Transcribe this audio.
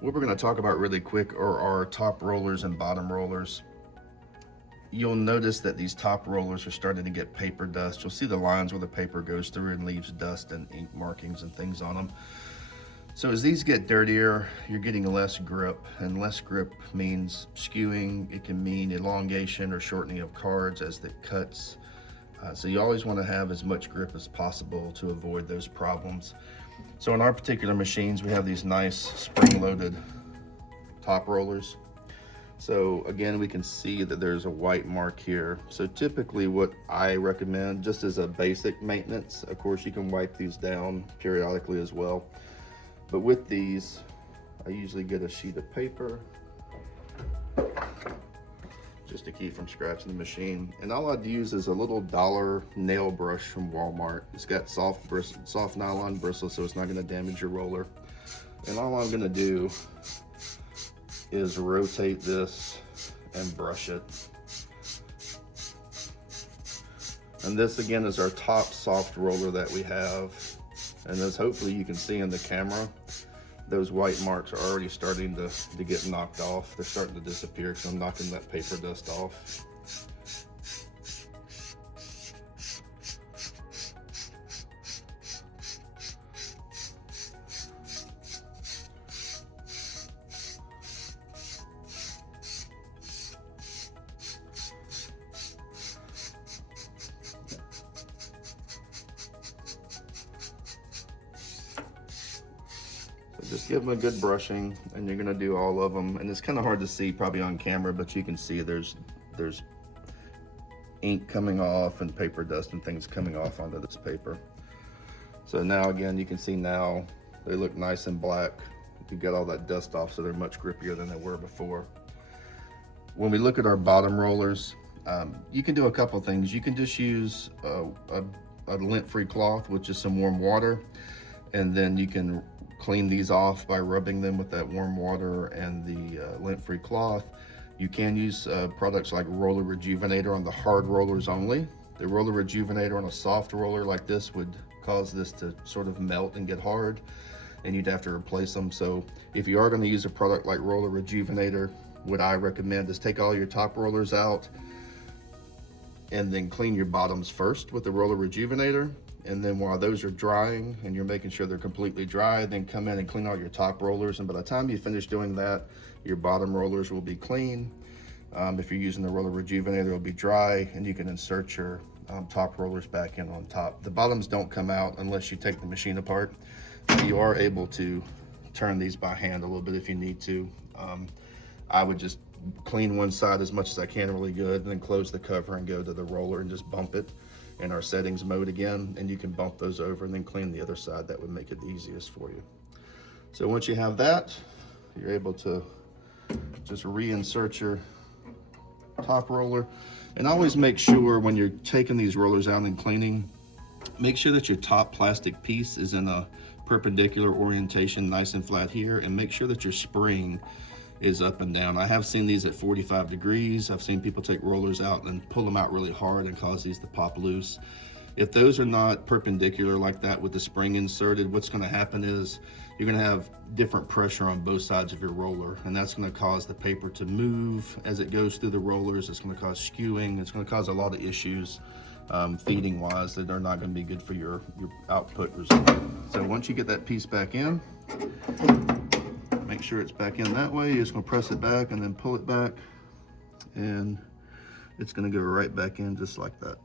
What we're going to talk about really quick are our top rollers and bottom rollers. You'll notice that these top rollers are starting to get paper dust. You'll see the lines where the paper goes through and leaves dust and ink markings and things on them. So as these get dirtier, you're getting less grip, and less grip means skewing. It can mean elongation or shortening of cards as it cuts. So you always want to have as much grip as possible to avoid those problems. So in our particular machines, we have these nice spring-loaded top rollers. So again, we can see that there's a white mark here. So typically what I recommend, just as a basic maintenance, of course you can wipe these down periodically as well. But with these, I usually get a sheet of paper just to keep from scratching the machine. And all I'd use is a little dollar nail brush from Walmart. It's got soft nylon bristles, so it's not gonna damage your roller. And all I'm gonna do is rotate this and brush it. And this again is our top soft roller that we have. And as hopefully you can see in the camera, those white marks are already starting to get knocked off. They're starting to disappear because I'm knocking that paper dust off. Just give them a good brushing, and you're gonna do all of them. And it's kind of hard to see probably on camera, but you can see there's ink coming off and paper dust and things coming off onto this paper. So now again, you can see now they look nice and black. You got all that dust off, so they're much grippier than they were before. When we look at our bottom rollers, you can do a couple things. You can just use a lint-free cloth with just some warm water, and then you can clean these off by rubbing them with that warm water and the lint-free cloth. You can use products like Roller Rejuvenator on the hard rollers only. The Roller Rejuvenator on a soft roller like this would cause this to sort of melt and get hard, and you'd have to replace them. So if you are going to use a product like Roller Rejuvenator, what I recommend is take all your top rollers out and then clean your bottoms first with the Roller Rejuvenator. And then while those are drying and you're making sure they're completely dry, then come in and clean all your top rollers. And by the time you finish doing that, your bottom rollers will be clean. If you're using the Roller Rejuvenator, it'll be dry, and you can insert your top rollers back in on top. The bottoms don't come out unless you take the machine apart. You are able to turn these by hand a little bit if you need to. I would just clean one side as much as I can really good, and then close the cover and go to the roller and just bump it in our settings mode again, and you can bump those over and then clean the other side. That would make it the easiest for you. So once you have that, you're able to just reinsert your top roller. And always make sure when you're taking these rollers out and cleaning, make sure that your top plastic piece is in a perpendicular orientation, nice and flat here, and make sure that your spring is up and down. I have seen these at 45 degrees. I've seen people take rollers out and pull them out really hard and cause these to pop loose. If those are not perpendicular like that with the spring inserted, what's going to happen is you're going to have different pressure on both sides of your roller, and that's going to cause the paper to move as it goes through the rollers. It's going to cause skewing. It's going to cause a lot of issues feeding wise that are not going to be good for your output result. So once you get that piece back in, make sure it's back in that way. You're just going to press it back and then pull it back, and it's going to go right back in just like that.